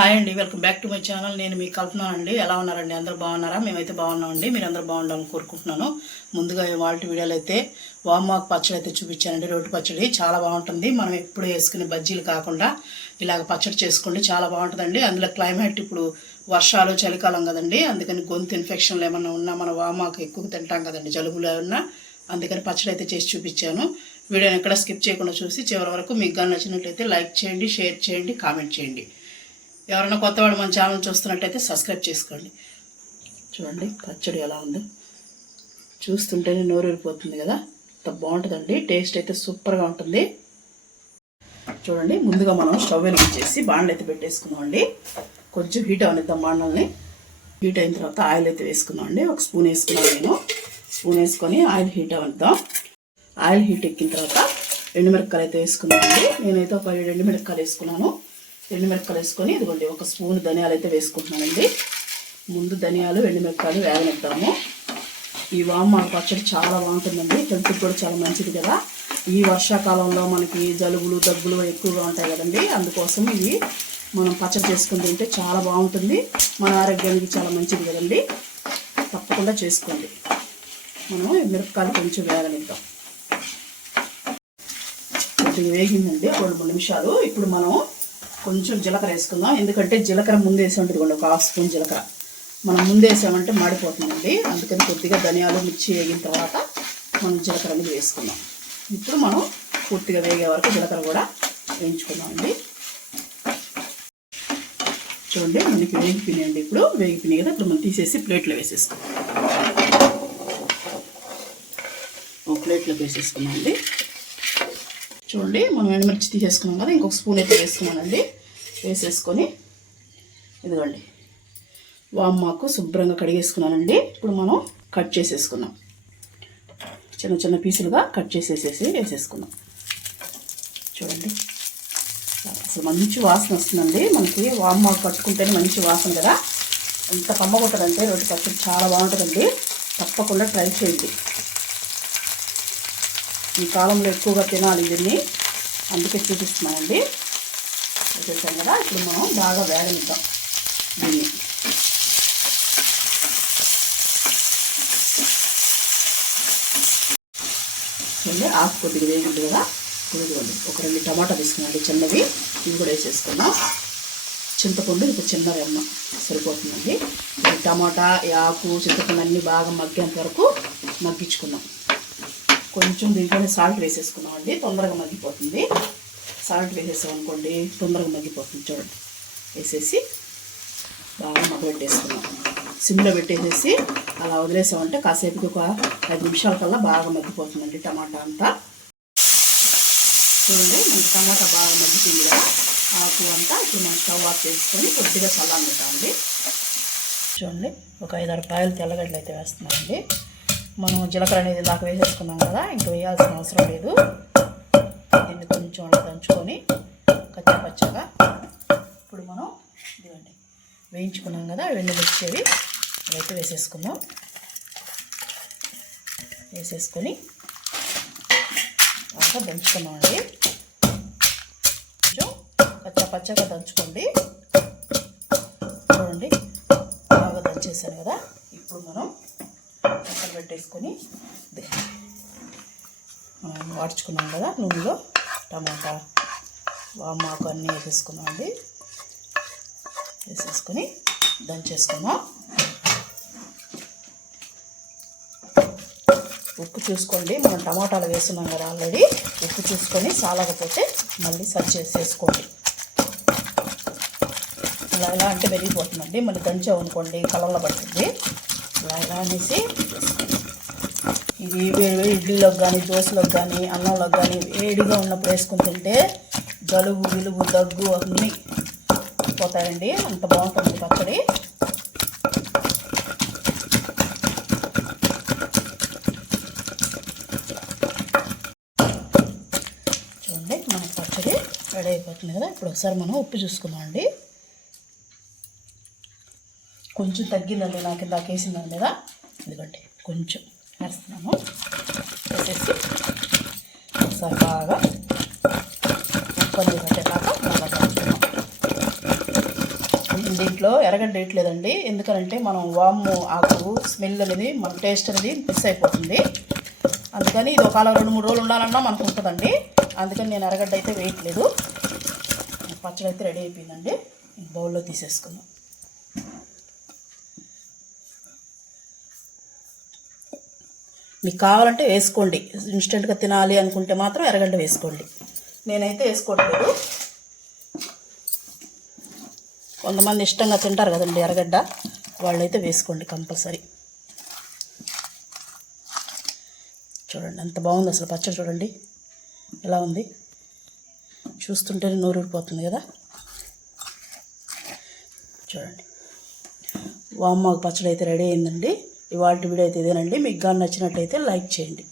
Hi అండి welcome back to my channel. నేను మీకు కలుపుతున్నానండి ఎలా ఉన్నారండి? అందరూ బాగున్నారా? మేమైతే బాగున్నామండి మీరు అందరూ బాగుండాలని కోరుకుంటున్నాను. ముందుగా వాళ్ళ వీడియోలు అయితే వామాకు పచ్చడి అయితే చూపించానండి. రోటి పచ్చడి చాలా బాగుంటుంది. మనం ఎప్పుడు వేసుకునే బజ్జీలు కాకుండా ఇలాగ పచ్చడి చేసుకోండి. చాలా బాగుంటుందండి. అందులో క్లైమేట్ ఇప్పుడు వర్షాలు చలికాలం కదండి. అందుకని గొంతు ఇన్ఫెక్షన్లు ఏమన్నా ఉన్నా మన వామాకు ఎక్కువ తింటాం కదండి. జలుబులు ఏమన్నా అందుకని పచ్చడి అయితే చేసి చూపించాను. వీడియోని ఎక్కడ స్కిప్ చేయకుండా చూసి చివరి వరకు మీకు కానీ నచ్చినట్లయితే లైక్ చేయండి షేర్ చేయండి కామెంట్ చేయండి. ఎవరైనా కొత్త వాళ్ళు మన ఛానల్ చూస్తున్నట్టయితే సబ్స్క్రైబ్ చేసుకోండి. చూడండి పచ్చడి ఎలా ఉంది? చూస్తుంటేనే నోరూరిపోతుంది కదా? అంత బాగుంటుందండి? టేస్ట్ అయితే సూపర్గా ఉంటుంది. చూడండి ముందుగా మనం స్టవ్ వెలిగించేసి బాండ్లు అయితే పెట్టేసుకున్నామండి కొంచెం హీట్ అవనిద్దాం బాండల్ని. హీట్ అయిన తర్వాత ఆయిల్ అయితే వేసుకున్నామండి ఒక స్పూన్ వేసుకున్నాను నేను. స్పూన్ వేసుకొని ఆయిల్ హీట్ అవనిద్దాం. ఆయిల్ హీట్ ఎక్కిన తర్వాత ఎండుమిరపకాయలు అయితే వేసుకున్నామండి నేనైతే ఒక ఏడు ఎండుమిరపకాయలు వేసుకున్నాను. ఎండుమిరపకాయలు వేసుకొని ఇదిగోండి ఒక స్పూన్ ధనియాలు అయితే వేసుకుంటున్నానండి. ముందు ధనియాలు ఎండుమిరపకాయలు వేగనిద్దాము. ఈ వామ పచ్చడి చాలా బాగుంటుందండి హెల్త్కి కూడా చాలా మంచిది కదా. ఈ వర్షాకాలంలో మనకి జలుబులు దగ్గులు ఎక్కువగా ఉంటాయి కదండి అందుకోసం ఇవి మనం పచ్చడి చేసుకుని తింటే చాలా బాగుంటుంది. మన ఆరోగ్యానికి చాలా మంచిది కదండి. తప్పకుండా చేసుకోండి. మనం మిరపకాయలు కొంచెం వేగనిద్దాం. కొద్దిగా వేగిందండి రెండు మూడు నిమిషాలు. ఇప్పుడు మనం కొంచెం జీలకర్ర వేసుకుందాం. ఎందుకంటే జీలకర్ర ముందు వేసి ఉంటుంది ఒక హాఫ్ స్పూన్ జీలకర్ర. మనం ముందు వేసామంటే మాడిపోతుందండి. అందుకని కొద్దిగా ధనియాలు మిర్చి వేగిన తర్వాత మనం జీలకర్ర అనేది వేసుకుందాం. ఇప్పుడు మనం పూర్తిగా వేగే వరకు జీలకర్ర కూడా వేయించుకుందామండి. చూడండి మనకి వేగిపోయినాయండి ఇప్పుడు. వేగిపోయినాయి కదా ఇప్పుడు మనం తీసేసి ప్లేట్లో వేసేసుకుందాం. ప్లేట్లోకి వేసేసుకున్నాం వేసేసుకున్నామండి చూడండి మనం ఎండుమిర్చి తీసేసుకున్నాం కదా ఇంకొక స్పూన్ అయితే వేసుకున్నానండి. వేసేసుకొని ఇదిగోండి. వామ్మాకు శుభ్రంగా కడిగేసుకున్నానండి. ఇప్పుడు మనం కట్ చేసేసుకున్నాం చిన్న చిన్న పీసులుగా కట్ చేసేసేసి వేసేసుకున్నాం చూడండి. అసలు మంచి వాసన వస్తుందండి. మనకి వామ్మాకు కట్టుకుంటేనే మంచి వాసన కదా. ఎంత కమ్మగొట్టదంటే రోజు పచ్చడి చాలా బాగుంటుందండి. తప్పకుండా ట్రై చేయండి. ఈ కాలంలో ఎక్కువగా తినాలి దీన్ని అందుకే చూపిస్తున్నానండి. వచ్చేసాం కదా ఇప్పుడు మనం బాగా వేగనిద్దాం దీన్ని. చూడండి ఆకు కొద్దిగా వేగింది కదా ఇదిగోండి ఒక రెండు టమాటా తీసుకున్నాండి చిన్నవి ఇవి కూడా వేసేసుకున్నాం చింతపండు ఇప్పుడు చిన్న రెమ్మ సరిపోతుందండి. టమాటా ఈ ఆకు చింతపండు అన్నీ బాగా మగ్గేంత వరకు మగ్గించుకున్నాం కొంచెం దీంట్లోనే సాల్ట్ వేసేసుకున్నాం అండి తొందరగా మగ్గిపోతుంది. సాల్ట్ వేసేసాం అనుకోండి తొందరగా మగ్గిపోతుంది చూడండి. వేసేసి బాగా మగ్గబెట్టేసుకున్నాం. సిమ్లో పెట్టేసేసి అలా వదిలేసామంటే కాసేపుకి ఒక ఐదు నిమిషాల కల్లా బాగా మగ్గిపోతుందండి టమాటా అంతా. చూడండి మనకి టమాటా బాగా మగ్గుతుంది కదా. ఆకు అంతా ఇప్పుడు మనం స్టవ్ ఆఫ్ చేసుకొని కొద్దిగా చల్లారండి చూడండి ఒక ఐదారు పాయలు తెల్లగడ్డలు అయితే వేస్తున్నామండి. మనం జీలకర్ర అనేది ఇందాక వేసేసుకున్నాం కదా ఇంకా వేయాల్సిన అవసరం లేదు. దీన్ని కొంచెం అలా దంచుకొని కచ్చా పచ్చగా ఇప్పుడు మనం ఇదిగండి వేయించుకున్నాం కదా వెండి మిర్చేవి అవైతే వేసేసుకుందాం. వేసేసుకొని బాగా దంచుకున్నామండి కొంచెం కచ్చా పచ్చగా దంచుకోండి. వేసుకొని మనం వాడ్చుకున్నాం కదా నూనెలో టమాటా. వామాకు అన్నీ వేసేసుకున్నాం అండి. వేసేసుకొని దంచేసుకున్నాం ఉప్పు చూసుకోండి. మనం టమాటాలు వేస్తున్నాం కదా ఆల్రెడీ. ఉప్పు చూసుకొని సాలకపోతే మళ్ళీ సర్చ్ చేసేసుకోండి ఇలా ఇలా అంటే పెరిగిపోతుందండి మళ్ళీ దంచామనుకోండి కలర్లో పడుతుంది. ఇలా ఇలా అనేసి ఇవి వేడి ఇడ్లీలోకి కానీ దోశలోకి కానీ అన్నంలోకి కానీ వేడిగా ఉన్నప్పుడు వేసుకుని తింటే జలుబు విలుగు దగ్గు అన్నీ పోతాయండి. అంత బాగుంటుంది పచ్చడి. చూడండి మన పచ్చడి రెడీ అయిపోతుంది కదా. ఇప్పుడు ఒకసారి మనం ఉప్పు చూసుకుందాం అండి. కొంచెం తగ్గిందండి నాకు ఇందాక వేసిందండి కదా. ఎందుకంటే కొంచెం. వేస్తున్నాము వేసేసి ఒకసారి బాగా కొన్ని అనేది పట్టేలాగా బాగా కలుపుతున్నాం వేయట్లేదండి ఎందుకనంటే మనం వాము ఆకు స్మెల్ అనేది మన టేస్ట్ అనేది మిస్ అయిపోతుంది. అందుకని ఇది ఒకవేళ రెండు మూడు రోజులు ఉండాలన్నా మనకు ఉంటుందండి. అందుకని నేను ఎరగడ్డ అయితే వేయట్లేదు. పచ్చడి అయితే రెడీ అయిపోయిందండి. బౌల్లో తీసేసుకుందాం. మీకు కావాలంటే వేసుకోండి. ఇన్స్టెంట్గా తినాలి అనుకుంటే మాత్రం ఎర్రగడ్డ వేసుకోండి. నేనైతే వేసుకోవట్లేదు కొంతమంది ఇష్టంగా తింటారు కదండి ఎర్రగడ్డ వాళ్ళైతే వేసుకోండి కంపల్సరీ. చూడండి ఎంత బాగుంది అసలు పచ్చడి చూడండి. ఎలా ఉంది? చూస్తుంటేనే నోరు కదా. చూడండి. వామ్మాకు పచ్చడి అయితే రెడీ అయిందండి. ఇవాళ వీడియో అయితే ఇదేనండి. మీకు కానీ నచ్చినట్లయితే లైక్ చేయండి.